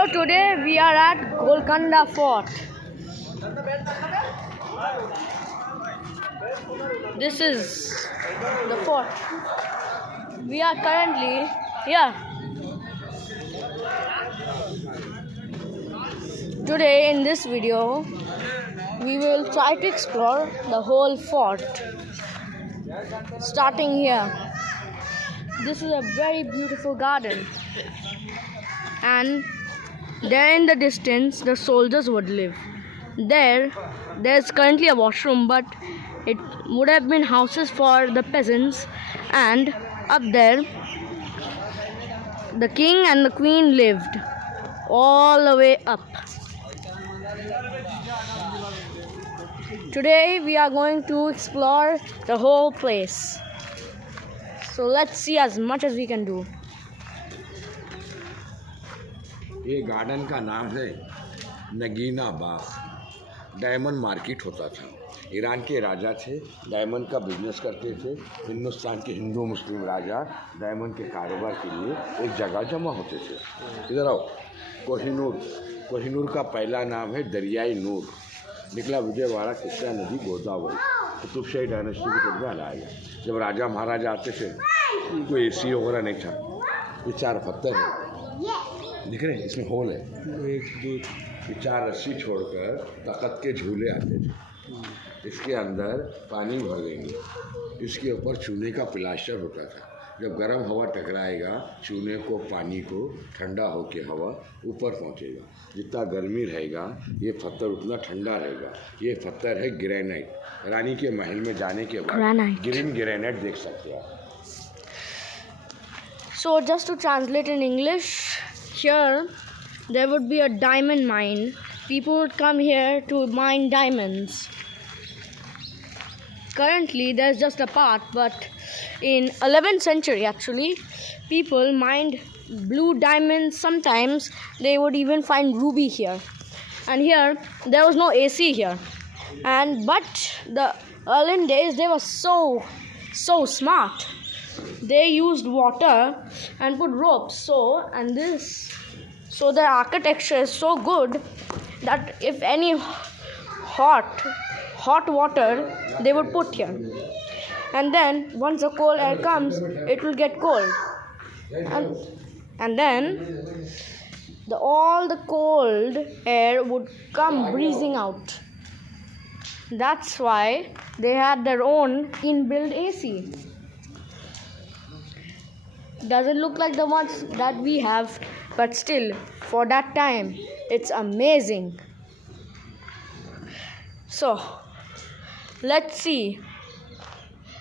So today we are at Golganda Fort. This is the fort. We are currently here. Today in this video, we will try to explore the whole fort. Starting here. This is a very beautiful garden. And there in the distance, the soldiers would live. There's currently a washroom, but it would have been houses for the peasants. And up there, the king and the queen lived all the way up. Today we are going to explore the whole place. So let's see as much as we can do. ये garden का नाम है नगीना बाग। Diamond market होता था। Iran के राजा थे, diamond का business करते थे। हिंदुस्तान के हिंदू मुस्लिम राजा डायमंड के कारोबार के लिए एक जगह जमा होते थे। इधर आओ। कोहिनूर का पहला नाम है दरियाई नूर। निकला विजयवाड़ा कृष्णा नदी गोदावरी। कुतुबशाही डायनेस्टी के तरफ में लाया गया। जब राजा महाराजा आते थे, कोई एसी वगैरह नहीं था। ये चार पत्थर है, दिख रहे हैं, इसमें होल है। ये चार रस्सी छोड़कर तख्त के झूले आते थे। इसके अंदर पानी भर देंगे, इसके ऊपर चूने का प्लास्टर होता था। जब गर्म हवा टकराएगा, चूने को पानी को ठंडा होकर हवा ऊपर पहुंचेगा। जितना गर्मी रहेगा, ये पत्थर उतना ठंडा रहेगा। ये पत्थर है ग्रेनाइट। रानी के महल में जाने के बाद ग्रीन ग्रेनाइट देख सकते हैं। So just to translate in English, here there would be a diamond mine. People would come here to mine diamonds. Currently there's just a part, but in 11th century actually, people mined blue diamonds. Sometimes they would even find ruby here. And here there was no AC here. But the early days, they were so smart. They used water and put ropes. So their architecture is so good that if any hot water they would put here, and then once the cold air comes, it will get cold, and then all the cold air would come breezing out. That's why they had their own inbuilt AC. Doesn't look like the ones that we have, but still, for that time, it's amazing. So, let's see.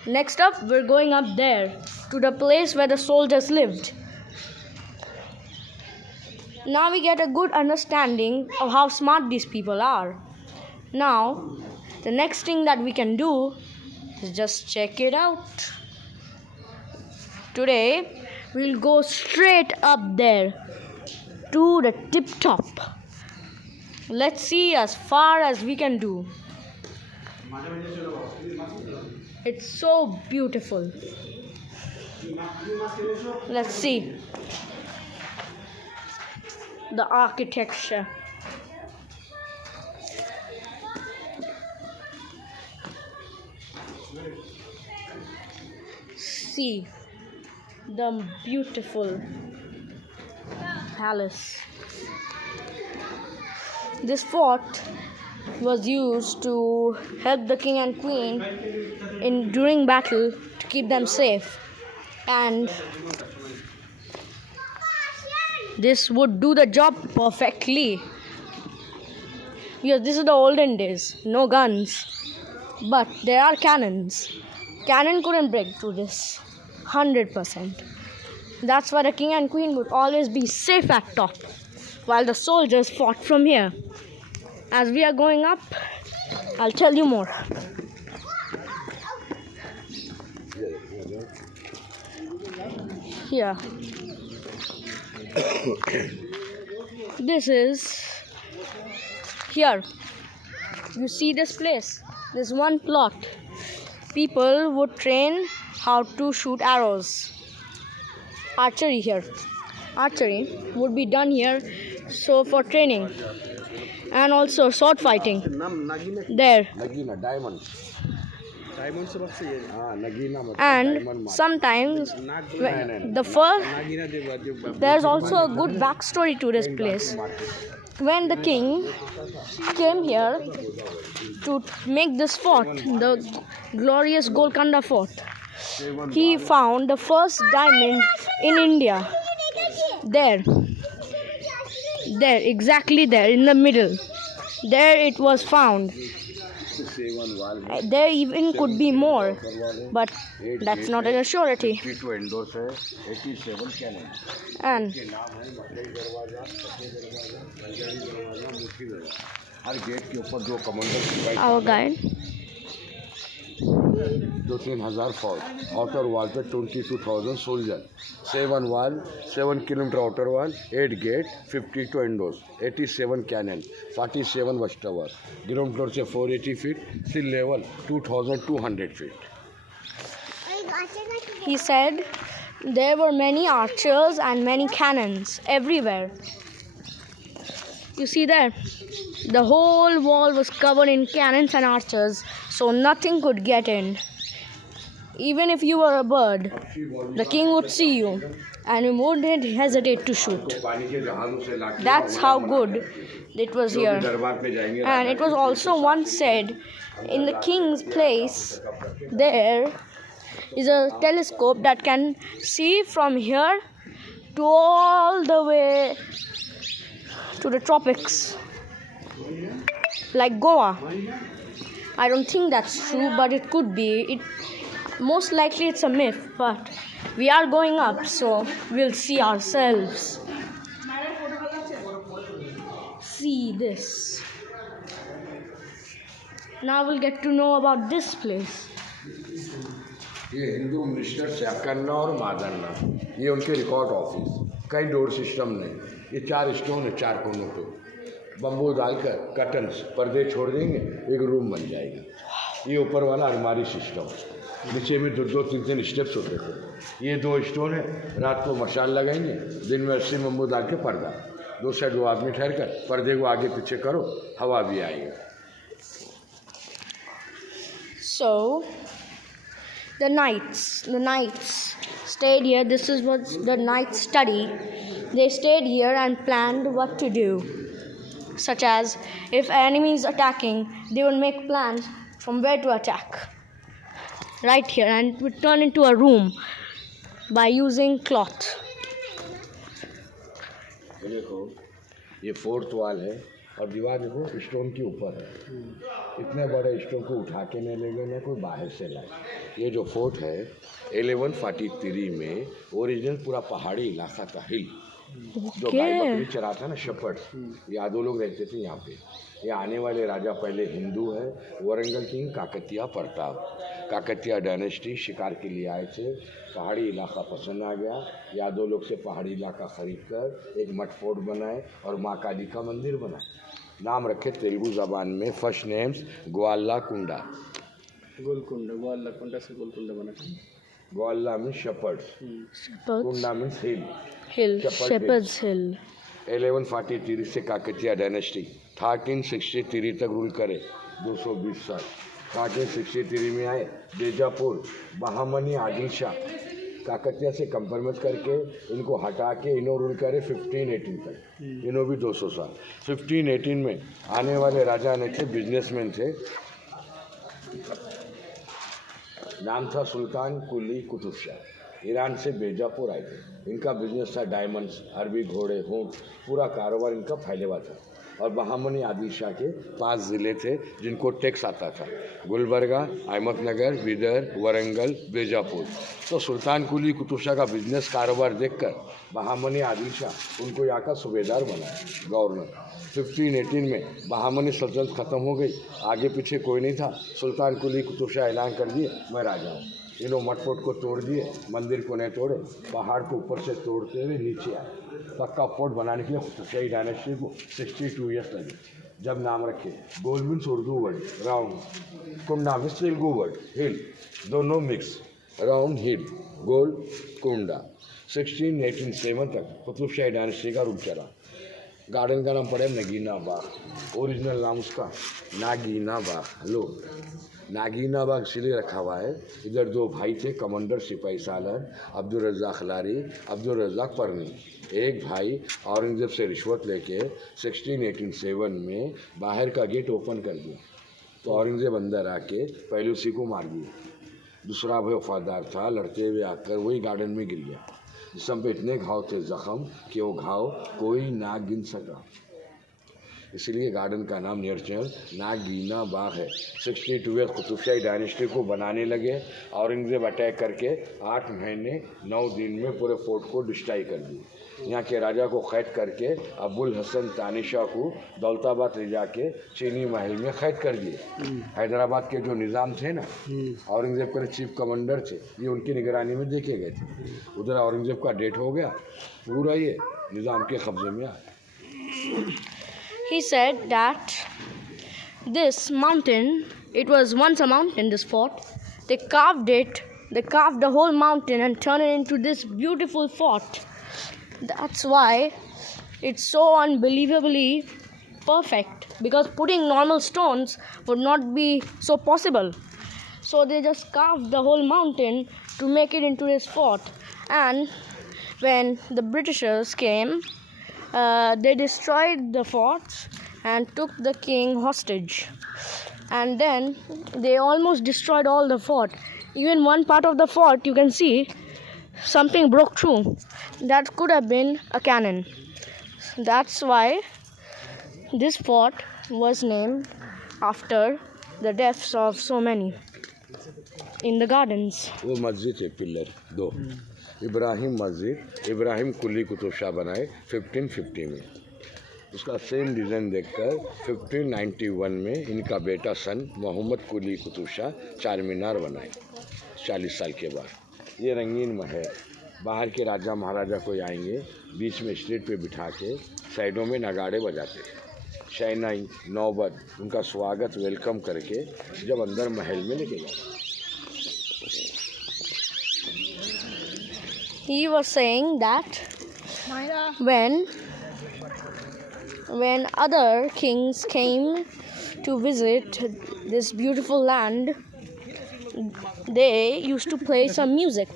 Next up, we're going up there to the place where the soldiers lived. Now we get a good understanding of how smart these people are. Now, the next thing that we can do is just check it out. Today, we'll go straight up there to the tip top. Let's see as far as we can do. It's so beautiful. Let's see the architecture. See the beautiful palace. This fort was used to help the king and queen during battle to keep them safe, and this would do the job perfectly, because this is the olden days, no guns, but there are cannons. Cannon couldn't break through this 100%. That's why the king and queen would always be safe at top, while the soldiers fought from here. As we are going up, I'll tell you more. Here. This is here. You see this place? This one plot. People would train how to shoot arrows. Archery here. Archery would be done here So for training and also sword fighting. There. Nagina diamond diamond से बस ये हाँ नगीना मतलब And diamond मार sometimes the first there's also a good backstory to this place. When the king came here to make this fort, the glorious Golganda fort, he found the first diamond in India. There, exactly there in the middle. There it was found. Seven वाल There even could be more, but that's not a surety. 52 endorse है 87 cannon And के नाम है मकई दरवाजा सफेद दरवाजा बंजारी दरवाजा मुठी दरवाजा हर गेट के ऊपर दो कमांडर our guide. 2-3 हज़ार फौज आउटर वॉल पे 22,000 soldier 7 wall 7 kilometre outer wall 8 gate 52 indoors 87 cannon 47 watch tower ground floor से 480 feet sea level 2,200 feet. He said there were many archers and many cannons everywhere. You see there? The whole wall was covered in cannons and archers, so nothing could get in. Even if you were a bird, the king would see you and he wouldn't hesitate to shoot. That's how good it was here. And it was also once said, in the king's place, there is a telescope that can see from here to all the way to the tropics, like Goa. I don't think that's true, but it could be. Most likely it's a myth, but we are going up, so we'll see ourselves. See this. Now we'll get to know about this place. ये Hindu minister सैकन्ना और मादन्ना ये उनके record office कई door system नहीं ये 4 stone है 4 कोनों पे बम्बू डालकर कर्टन्स पर्दे छोड़ देंगे एक रूम बन जाएगा. ये ऊपर वाला अलमारी सिस्टम नीचे में 2-3 स्टेप्स होते थे. ये 2 स्टोन है रात को मशाल लगाएंगे दिन में 80 बम्बू डाल के पर्दा 2 साइड 2 आदमी ठहर कर पर्दे को आगे पीछे करो हवा भी आएगा. So the knights stayed here. This is what the knights study. They stayed here and planned what to do, such as if enemy is attacking, they would make plans from where to attack right here, and it would turn into a room by using cloth. ये देखो ये 4th wall है और दीवार देखो stone के ऊपर है. इतने बड़े स्टोन को उठा के नहीं ले गए ना कोई बाहर से लाए. ये जो फोर्ट है 1143 में ओरिजिनल पूरा पहाड़ी इलाका था हिल जो गाय बकरी चराता ना शेपर्ड यादव लोग रहते थे यहाँ पे. ये आने वाले राजा पहले हिंदू है वरंगल किंग काकतिया प्रताप काकतिया डायनेस्टी शिकार के लिए आए थे. पहाड़ी इलाका पसंद आ गया. यादव लोग से पहाड़ी इलाका खरीद कर एक मठ फोर्ट बनाए और माँ काली का मंदिर बनाए. नाम रखे तेलुगु ज़बान में. फर्स्ट नेम्स ग्वाला कुंडा गोलकुंडा से गोलकुंडा बना. ग्वाला मीन्स शेपर्ड्स कुंडा मीन्स Hill, Shepherd's Hill. 1143 से काकतिया डायनेस्टी 1363 तक रूल करे 220 साल. 1363 में आए बीजापुर बहामनी आदिल शाह काकतिया से कंप्रोमाइज करके इनको हटा के इन्हों रूल करे 1518 तक. इन्हों भी 200 साल. 1518 में आने वाले राजा ने थे बिजनेसमैन थे. नाम था सुल्तान कुली कुतुब शाह. ईरान से बीजापुर आए थे. इनका बिजनेस था डायमंड्स अरबी घोड़े ऊँट पूरा कारोबार इनका फैले हुआ था. और बहामनी आदिल शाह के 5 ज़िले थे जिनको टैक्स आता था गुलबर्गा अहमदनगर बिदर वरंगल बीजापुर. तो सुल्तान कुली कुतुब शाह का बिजनेस कारोबार देखकर बहामनी आदिल शाह उनको यहाँ का सूबेदार बनाया गवर्नर. 1518 में बहामनी सल्तनत ख़त्म हो गई. आगे पीछे कोई नहीं था. सुल्तान कुली कुतुब शाह ऐलान कर दिए मैं राजा हूँ. इन्हों मठ फोर्ट को तोड़ दिए मंदिर को नहीं तोड़े. पहाड़ को ऊपर से तोड़ते हुए नीचे आए. पक्का फोर्ट बनाने के लिए कुतुबशाही डायनेस्टी को 62 ईयर्स लगे. जब नाम रखे गोल मीन्स उर्दू वर्ड राउंड कुंडा मीन्स तेलुगु वर्ड हिल दोनों मिक्स राउंड हिल गोल कुंडा. 1687 तक कुतुबशाही डायनेस्टी का रूप चला. गार्डन का नाम पड़ा है नगीना बाग, ओरिजिनल नाम उसका नागीना बाग। लो, नागीना बाग इसलिए रखा हुआ है, इधर दो भाई थे कमांडर सिपाही सालार, अब्दुल रज़ाक लारी, अब्दुल रज़ाक परनी। एक भाई औरंगज़ेब से रिश्वत लेके 1687 में बाहर का गेट ओपन कर दिया, तो औरंगज़ेब अंदर आके पहले उसी को मार दिया। दूसरा भाई वफादार था, लड़ते हुए आकर वही गार्डन में गिर गया, जिसम पे इतने घाव थे ज़ख़म कि वो घाव कोई ना गिन सका। इसलिए गार्डन का नाम नियरचल नागीना बाग है। 62 कुतुब शाही डायनेस्टी को बनाने लगे, औरंगज़ेब अटैक करके 8 महीने 9 दिन में पूरे फोर्ट को डिस्ट्रॉय कर दिए। यहाँ के राजा को कैद करके अबुल हसन तानिशाह को दौलताबाद ले जाके चीनी महल में कैद कर दिए। हैदराबाद के जो निज़ाम थे ना, औरंगज़ेब के चीफ कमांडर थे, ये उनकी निगरानी में देखे गए थे। उधर औरंगज़ेब का डेथ हो गया, पूरा ये निज़ाम के कब्जे में आया। He said that this mountain, it was once a mountain, this fort. They carved the whole mountain and turned it into this beautiful fort. That's why it's so unbelievably perfect, because putting normal stones would not be so possible. So they just carved the whole mountain to make it into this fort. And when the Britishers came, they destroyed the forts and took the king hostage. And then they almost destroyed all the fort. Even one part of the fort, you can see something broke through. That could have been a cannon. That's why this fort was named after the deaths of so many in the gardens. वो मस्जिद है pillar 2, Ibrahim मस्जिद, इब्राहिम कुली कुतुब शाह बनाए 1550 में। उसका same design देखकर 1591 में इनका बेटा सन मोहम्मद कुली कुतुब शाह चार मीनार बनाए 40 साल के बाद। ये रंगीन महल, बाहर के राजा महाराजा कोई आएंगे, बीच में स्ट्रीट पे बिठा के साइडों में नगाड़े बजाते, शहनाई नौबत उनका स्वागत वेलकम करके जब अंदर महल में लेके जाते। He was saying that when other kings came to visit this beautiful land, they used to play some music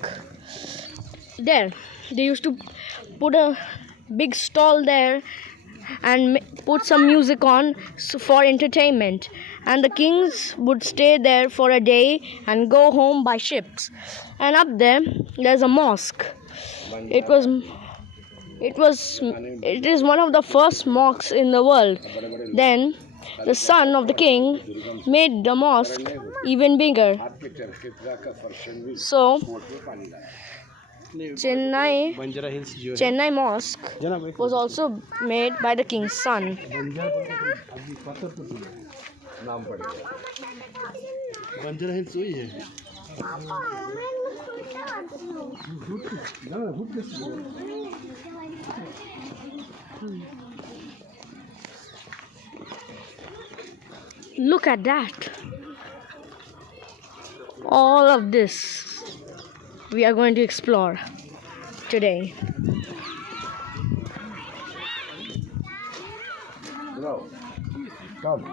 there. They used to put a big stall there and put some music on for entertainment, and the kings would stay there for a day and go home by ships. And up there's a mosque. It is one of the first mosques in the world. Then the son of the king made the mosque even bigger. So Chennai Mosque was also made by the king's son. Look at that. All of this we are going to explore today. No. Come.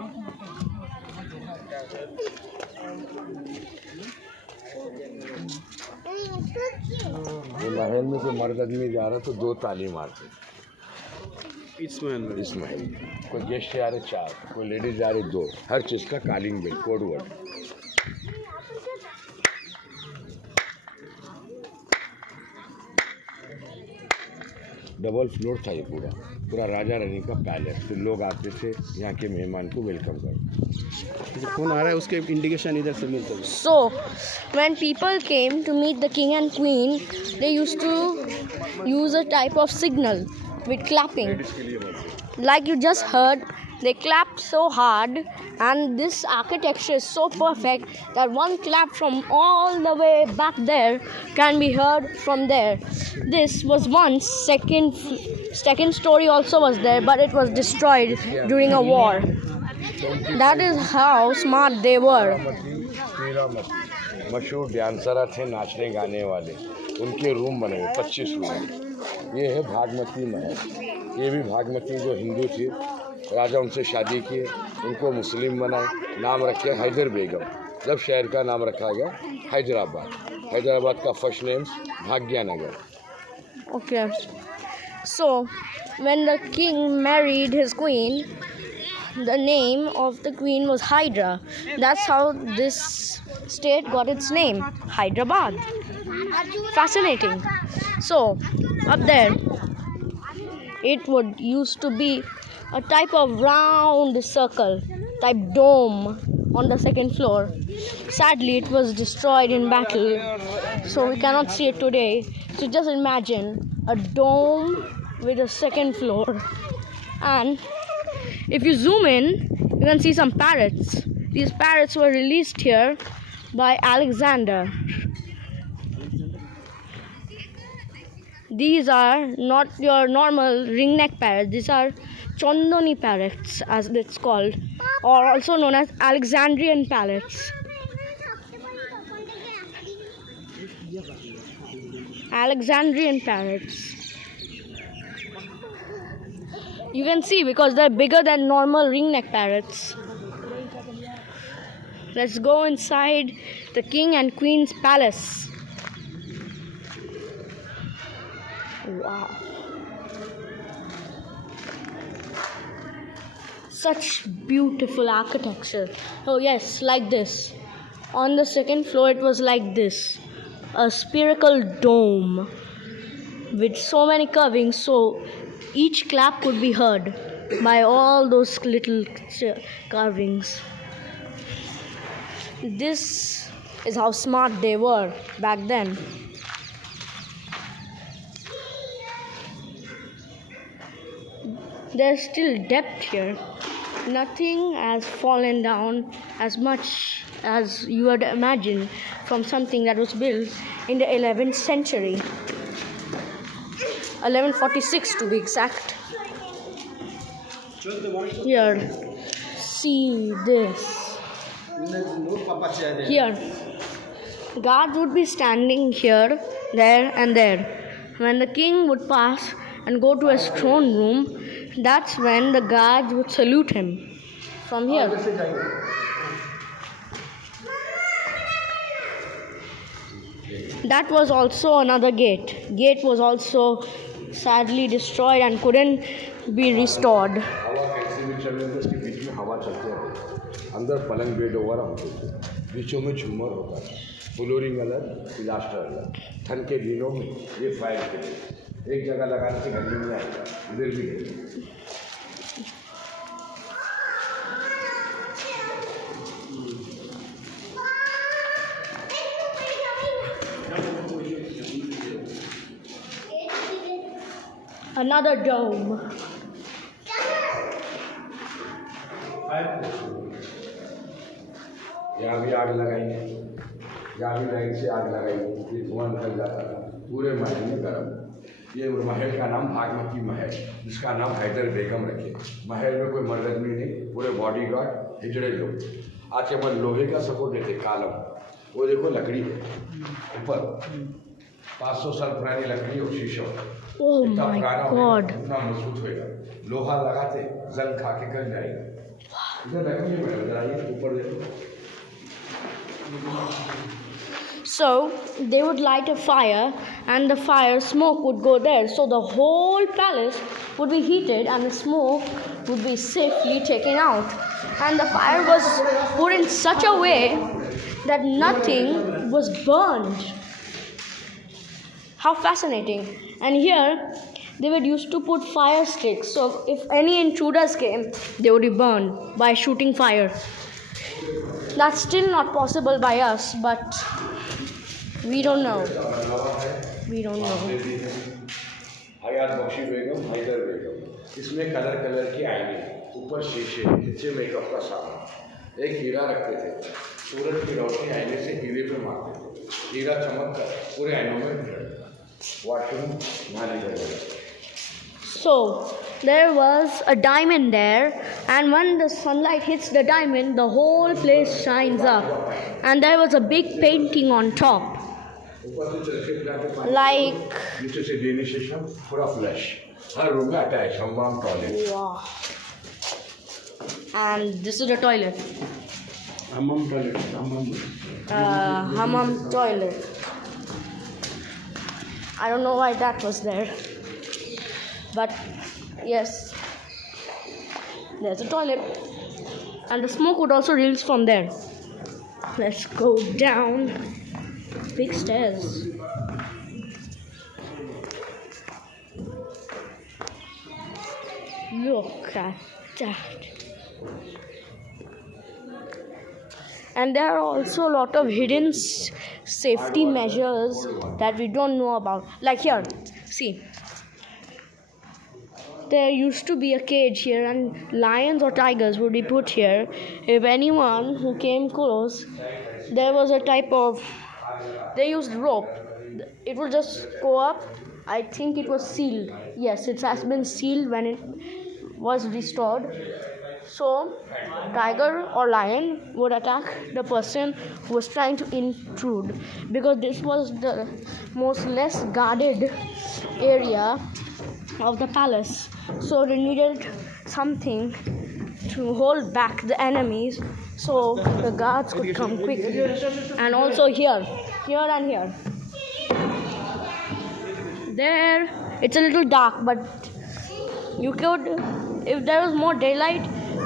ये महल में कोई मर्द आदमी जा रहा तो 2 ताली मारते इस महल में कोई गेस्ट आ रहे 4, कोई लेडीज आ रही 2, हर चीज़ का calling bell code word. Double floor था ये पूरा राजा रानी का पैलेस। फिर लोग आते थे यहाँ के मेहमान को वेलकम करते। कौन आ रहा है उसके इंडिकेशन इधर से मिलता है। So when people came to meet the king and queen, they used to use a type of signal with clapping. Like you just heard, they clapped so hard, and this architecture is so perfect that one clap from all the way back there can be heard from there. This was once second story also was there, but it was destroyed during a war. That is how smart they were. मशहूर dancer थे नाचने गाने वाले, उनके room बने हुए 25 room. ये है भागमती महल। ये भी भागमती जो हिंदू थी, राजा उनसे शादी किए, उनको मुस्लिम बनाए, नाम रखे हैदर बेगम। जब शहर का नाम रखा गया हैदराबाद का first name Bhagyanagar. Okay. So, when the king married his queen, the name of the queen was Hydra. That's how this state got its name, Hyderabad. Fascinating. So, up there, it would used to be a type of round circle, type dome on the second floor. Sadly, it was destroyed in battle, so we cannot see it today. So just imagine a dome with a second floor, and if you zoom in, you can see some parrots. These parrots were released here by Alexander. These are not your normal ringneck parrots. These are Chandoni parrots, as it's called, or also known as Alexandrian parrots. Alexandrian parrots. You can see because they're bigger than normal ringneck parrots. Let's go inside the king and queen's palace. Wow. Such beautiful architecture. Oh yes, like this. On the second floor it was like this. A spherical dome with so many curvings, so each clap could be heard by all those little carvings. This is how smart they were back then. There's still depth here. Nothing has fallen down as much as you would imagine from something that was built in the 11th century. 1146 to be exact. Here, see this. Here, guards would be standing here, there, and there. When the king would pass and go to his throne room, that's when the guards would salute him from here. That was also another gate. Gate was also sadly destroyed and couldn't be restored. हवा कैसे भी चलने दो, उसके बीच में हवा चलते रहे। अंदर पलंग बेड वगैरह होते थे, बीचों में झूमर होता था, फ्लोरिंग अलग, पिलास्टर अलग। ठंड के दिनों में ये फायर के एक जगह लगाने से गर्मी नहीं आएगा, इधर भी नहीं। Another dome. यहाँ भी आग लगाएंगे, यहाँ भी लाइन से आग लगाएंगे, ये धुआं निकल जाता था, पूरे महल में गर्म। ये महल का नाम भागमती महल, जिसका नाम हैदर बेगम रखे। महल में कोई मर्द आदमी नहीं, पूरे बॉडी गार्ड हिजड़े लोग। आज के बाद लोहे का सपोर्ट देते कालम, वो देखो लकड़ी है ऊपर, 500 साल पुरानी लकड़ी और शीशा। Oh इतना my पुराना God. होगा, इतना मजबूत होगा, लोहा लगाते जल खा के गल जाएगा। इधर लकड़ी में नजर आइए, ऊपर देखो। So they would light a fire and the fire smoke would go there. So the whole palace would be heated and the smoke would be safely taken out. And the fire was put in such a way that nothing was burned. How fascinating. And here they would used to put fire sticks. So if any intruders came, they would be burned by shooting fire. That's still not possible by us, but we don't know. We don't know. हयात बख्शी बेगम, हैदर बेगम। इसमें colour colour के आईने, ऊपर शीशे, नीचे makeup का सामान। एक हीरा रखते थे, सूरज की रोशनी आईने से हीरे पे मारते थे। हीरा चमक कर पूरे आईनों में भिड़ता। वॉशरूम नहाने का जगह। So there was a diamond there, and when the sunlight hits the diamond, the whole place shines up. And there was a big painting on top. ऊपर से चलके जाके पानी Like, नीचे से ड्रेनेज सिस्टम पूरा फ्लश हर रूम में attach Hamam toilet wow. And this is the toilet. Hammam toilet. Hammam toilet. I don't know why that was there. But yes, there's a toilet. And the smoke would also release from there. Let's go down. Big stairs. Look at that. And there are also a lot of hidden safety measures that we don't know about. Like here, see. There used to be a cage here, and lions or tigers would be put here. If anyone who came close, there was a type of. They used rope. It would just go up. I think it was sealed. Yes, it has been sealed when it was restored. So, tiger or lion would attack the person who was trying to intrude, because this was the most less guarded area of the palace. So they needed something to hold back the enemies, so the guards could come quickly. And also here and here. There, it's a little dark, but you could, if there was more daylight,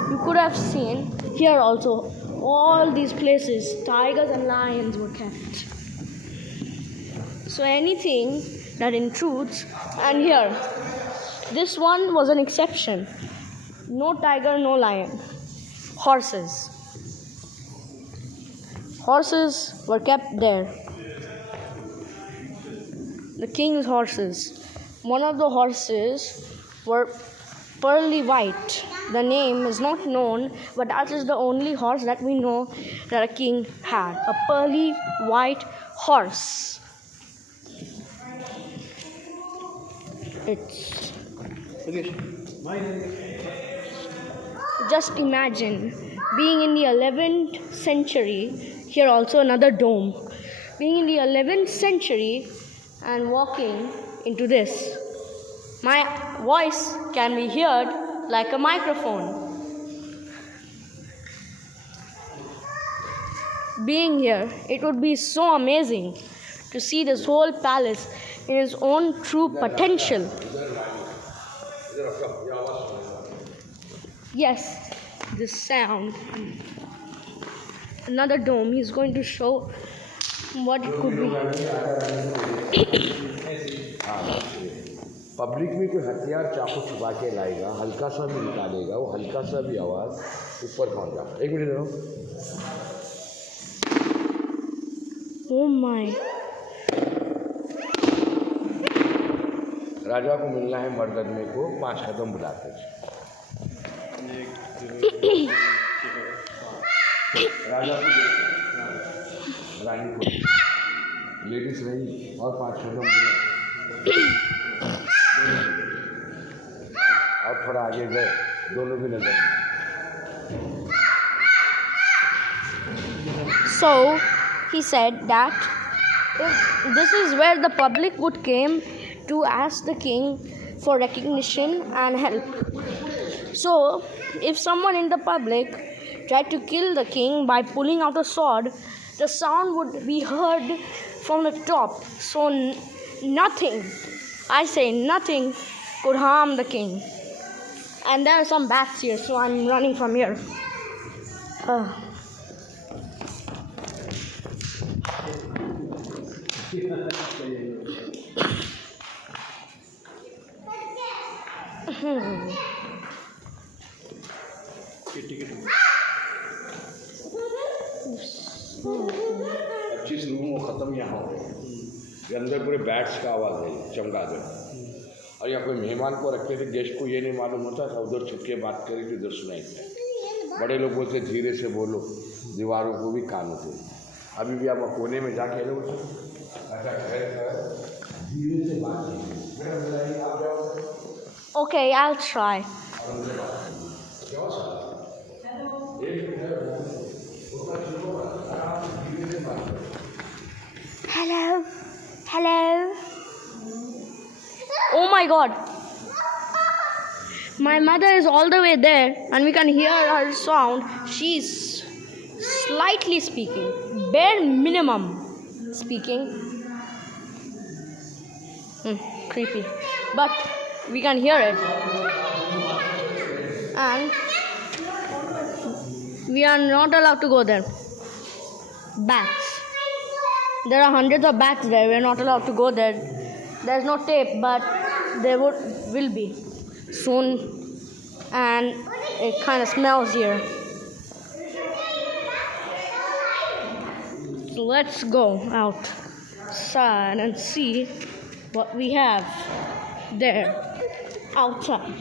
you could have seen here also. All these places, tigers and lions were kept. So anything that intrudes, and here, this one was an exception. No tiger, no lion. Horses. Horses were kept there. The king's horses. One of the horses were pearly white. The name is not known, but that is the only horse that we know that a king had. A pearly white horse. It's just imagine being in the 11th century. Here also another dome. Being in the 11th century and walking into this. My voice can be heard like a microphone. Being here, it would be so amazing to see this whole palace in its own true potential. Yes, this sound. Another dome. He's going to show what it could be. Public में कोई हथियार चाकू छुपा के लाएगा, हल्का सा भी निकालेगा, वो हल्का सा भी आवाज़ ऊपर पहुंच जाता। एक मिनट दो। Oh my. राजा को मिलना है मर्दने को 5 कदम बुलाते थे। राजा को रानी को लेडीज रही और 5 कदम बुला और थोड़ा आगे गए, दोनों भी नजर। So he said that this is where the public would came to ask the king for recognition and help. So if someone in the public tried to kill the king by pulling out a sword, the sound would be heard from the top. So nothing, I say nothing, could harm the king. And there are some bats here, so I'm running from here. पच्चीस room वो ख़त्म यहाँ हो गए। ये अंदर पूरे bats का आवाज़ है, चमगादड़। और यहाँ कोई मेहमान को रखते थे, गेस्ट को ये नहीं मालूम होता था, उधर छुप के बात करी तो इधर सुनाई था। बड़े लोग बोलते धीरे से बोलो, दीवारों को भी कान होते। अभी भी आप कोने में जाके लोग ऐसा धीरे से बात कीजिए। आप जाओ। Okay, I'll try. Hello. Hello. Oh my god. My mother is all the way there and we can hear her sound. She's slightly speaking, bare minimum speaking. Creepy. But we can hear it. And we are not allowed to go there. Bats. There are hundreds of bats there. We are not allowed to go there. There's no tape, but there will be soon. And it kind of smells here. So let's go outside and see what we have there outside.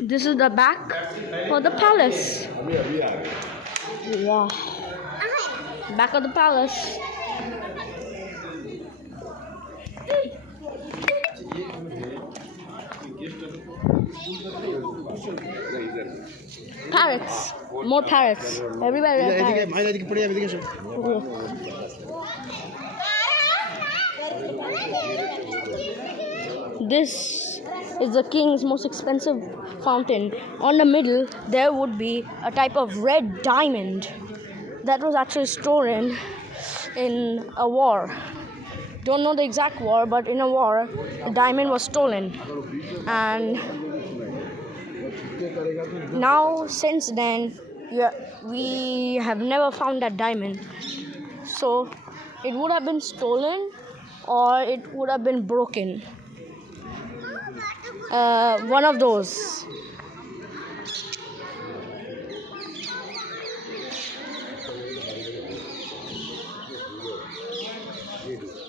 This is the back of the palace. Wow. Back of the palace. Parrots. More parrots. Everywhere there are parrots. This is the king's most expensive fountain. On the middle, there would be a type of red diamond that was actually stolen in a war. Don't know the exact war, but in a war, the diamond was stolen. And now, since then, we have never found that diamond. So, it would have been stolen or it would have been broken. One of those.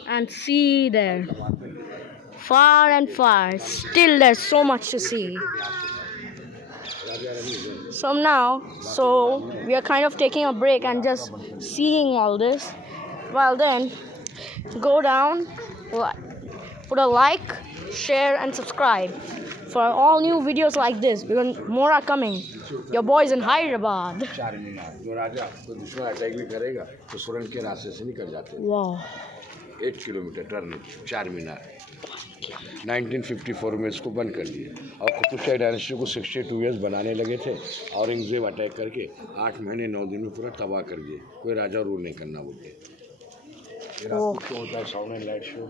And see there, far and far, still there's so much to see. So we are kind of taking a break and just seeing all this. While then, go down, put a like, share and subscribe for all new videos like this, because more are coming. Your boys in Hyderabad. Wow. 8 kilometre turn 4 मीनार 1954 में इसको बंद कर दिए और कुतुब शाही dynasty को 62 years बनाने लगे थे। औरंगजेब अटैक करके 8 महीने 9 दिन में पूरा तबाह कर दिए। कोई राजा रूल नहीं करना बोलते। ये रात को शो होता है, साउंड एंड लाइट शो।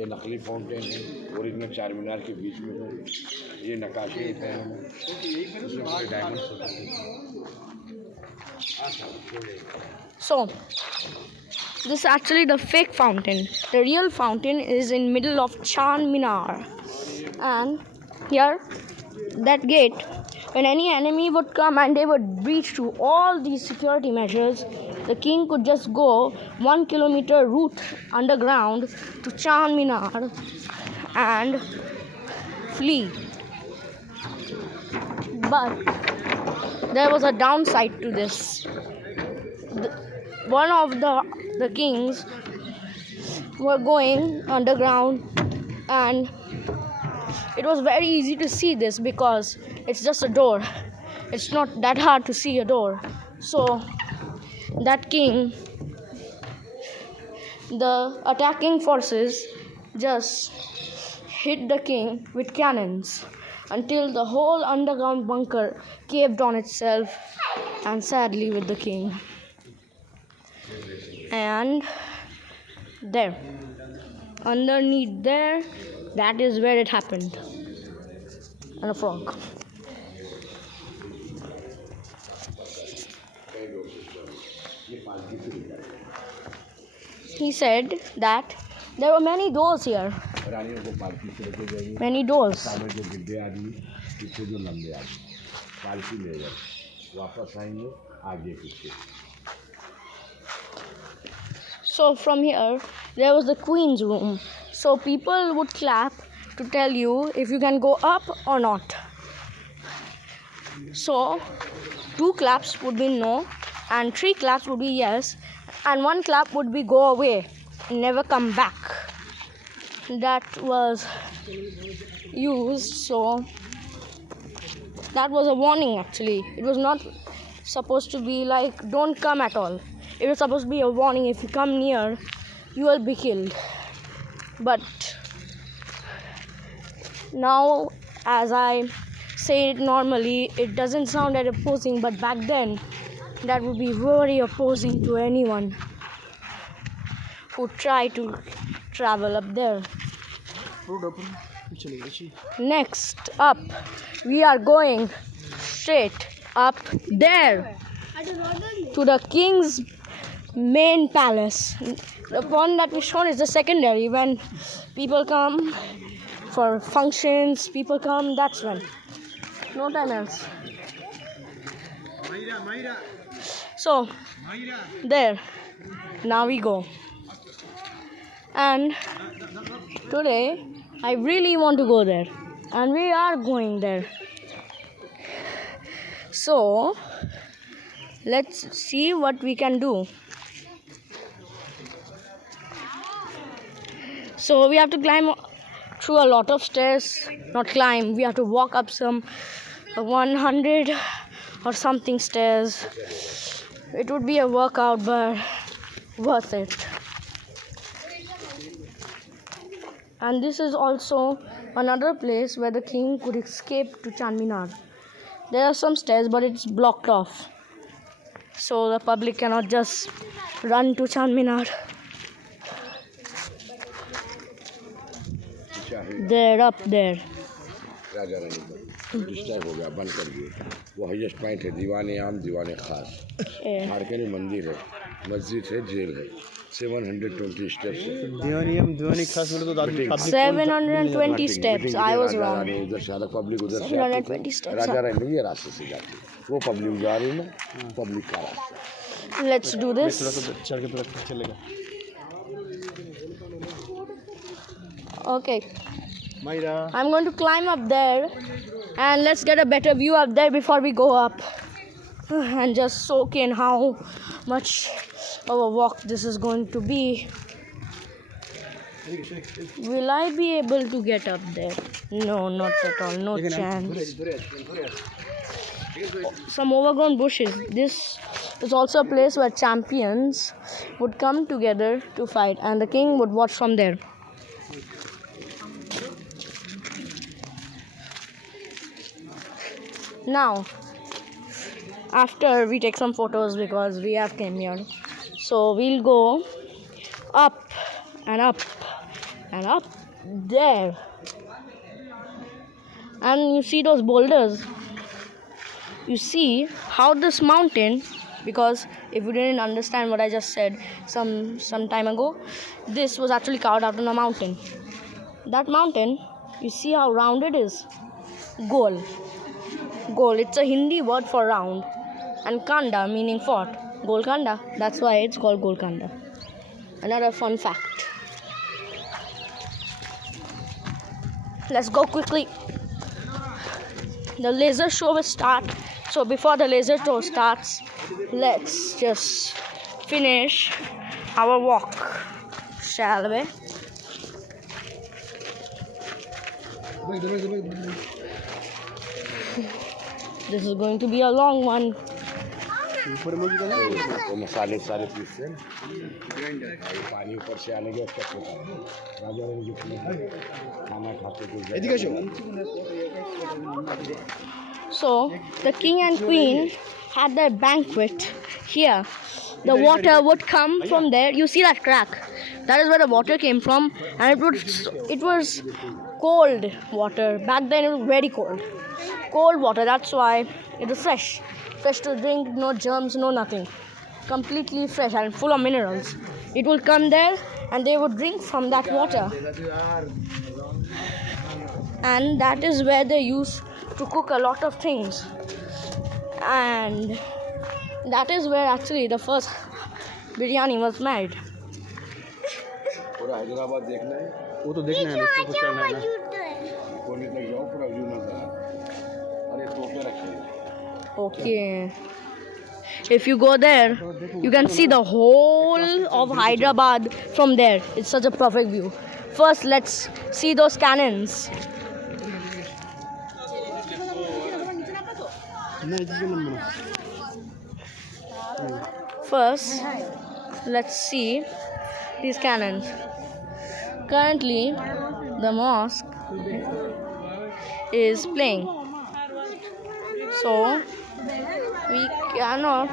ये नकली फाउंटेन है, ओरिजिनल 4 मीनार के बीच में है। ये नक्काशी होते हैं, इसमें बड़े डायमंड्स होते हैं। So, this is actually the fake fountain. The real fountain is in middle of Chan Minar. And here, that gate, when any enemy would come and they would breach through all these security measures, the king could just go 1 kilometer route underground to Chan Minar and flee. But there was a downside to this. One of the kings were going underground, and it was very easy to see this because it's just a door. It's not that hard to see a door. So that king, the attacking forces just hit the king with cannons until the whole underground bunker caved on itself, and sadly with the king. And there, underneath there, that is where it happened. And a frog. He said that there were many doors here. Many doors. So from here, there was the queen's room. So people would clap to tell you if you can go up or not. So 2 claps would be no, and 3 claps would be yes, and 1 clap would be go away and never come back. That was used, so that was a warning actually. It was not supposed to be like don't come at all. It was supposed to be a warning. If you come near, you will be killed. But now, as I say it normally, it doesn't sound that opposing, but back then that would be very opposing to anyone who try to travel up there. Next up, we are going straight up there to the king's main palace. The one that we shown is the secondary. When people come for functions, people come, that's when. No time else. So, there. Now we go. And today, I really want to go there. And we are going there. So, let's see what we can do. So, we have to climb through a lot of stairs. Not climb, we have to walk up some 100 or something stairs. It would be a workout, but worth it. And this is also another place where the king could escape to Charminar. There are some stairs, but it's blocked off. So the public cannot just run to Charminar. They're up there. Raja Rani का disturb हो गया, बंद कर दिए। वो highest point है, दीवाने आम दीवाने खास। मार्केट मंदिर है, मस्जिद है, जेल है। 720 steps है। दीवानी खास बोले तो आदमी 720 steps. I was wrong. उधर सारा पब्लिक उधर से 720 steps. राजा रानी ये रास्ते से जाती है। वो पब्लिक जा रही है, पब्लिक का रास्ता। Let's do this. चढ़ के थोड़ा चलेगा। Okay. Mayra. I'm going to climb up there and let's get a better view up there before we go up and just soak in how much of a walk this is going to be. Will I be able to get up there? No, not at all. No chance. Some overgrown bushes. This is also a place where champions would come together to fight and the king would watch from there. Now, after we take some photos because we have came here, so we'll go up and up and up there. And you see those boulders. You see how this mountain, because if you didn't understand what I just said some time ago, this was actually carved out on a mountain. That mountain, you see how round it is? Gol. Gol, it's a Hindi word for round, and kanda meaning fort. Golganda, that's why it's called Golganda. Another fun fact. Let's go quickly. The laser show will start. So before the laser show starts, let's just finish our walk, shall we? This is going to be a long one. वो मसाले सारे पीसते हैं, पानी ऊपर से आने के राजा रानी खाना खाते। So the king and queen had their banquet here. The water would come from there. You see that crack? That is where the water came from, and it was cold water. Back then it was very cold. Cold water, that's why it was fresh. Fresh to drink, no germs, no nothing. Completely fresh and full of minerals. It will come there and they would drink from that water. And that is where they used to cook a lot of things. And that is where actually the first biryani was made. पूरा हैदराबाद देखना है, वो तो देखना है, इसको कुछ करना है ना। कोने तक जाओ, पूरा व्यू नजर आए। अरे टोपे रखिए। Okay. If you go there, you can see the whole of Hyderabad from there. It's such a perfect view. First, let's see those cannons. First, let's see these cannons. Currently, the mosque is playing, so we cannot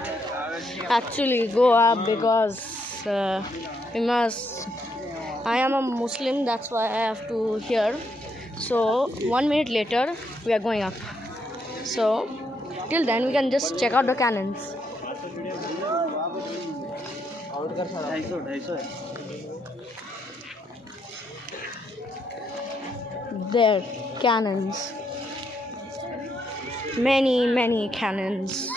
actually go up because we must. I am a Muslim, that's why I have to hear. So 1 minute later, we are going up. So till then, we can just check out the cannons. There, cannons. Many cannons.